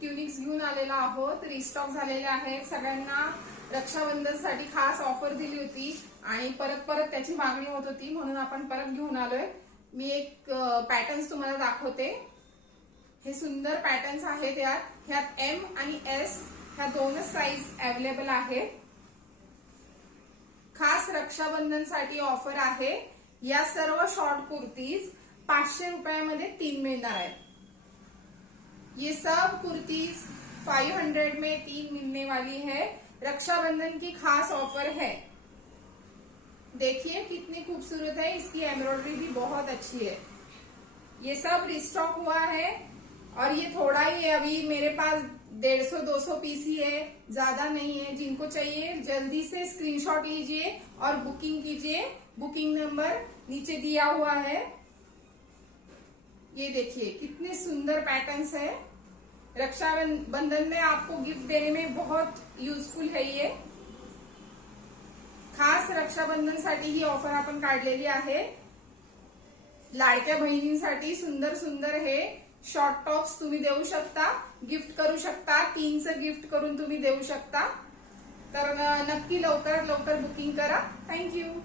ट्युनिक्स घेऊन आलेलो आहोत, रिस्टॉक झालेले आहेत. सगळ्यांना रक्षाबंधनसाठी खास ऑफर दिली होती आणि परत परत त्याची मागणी होत होती, म्हणून आपण परत घेऊन आलोय. मी एक पॅटर्न्स तुम्हाला दाखवते. हे सुंदर पॅटर्न्स आहेत. ह्यात एम आणि एस ह्या दोनच साईज अवेलेबल आहेत. खास रक्षाबंधनसाठी ऑफर आहे. या सर्व शॉर्ट कुर्तीज 500 रुपयामध्ये 3 मिळणार आहेत. ये सब कुर्तीज 500 में 3 मिलने वाली है. रक्षाबंधन की खास ऑफर है. देखिए कितनी खूबसूरत है. इसकी एम्ब्रॉयडरी भी बहुत अच्छी है. ये सब रिस्टॉक हुआ है और ये थोड़ा ही है. अभी मेरे पास 150-200 पीस ही है, ज्यादा नहीं है. जिनको चाहिए जल्दी से स्क्रीनशॉट लीजिए और बुकिंग कीजिए. बुकिंग नंबर नीचे दिया हुआ है. ये देखिए कितने सुंदर पैटर्न्स है. रक्षाबंधन में आपको गिफ्ट देने में बहुत यूजफुल है. ये खास रक्षाबंधनसाठी ही ऑफर आपण काढलेली आहे. लाडक्या बहिणींसाठी सुंदर सुंदर हे शॉर्ट टॉप्स तुम्ही देऊ शकता, गिफ्ट करू शकता. 3चं गिफ्ट करून तुम्ही देऊ शकता. तर नक्की लवकरात लवकर बुकिंग करा. थँक्यू.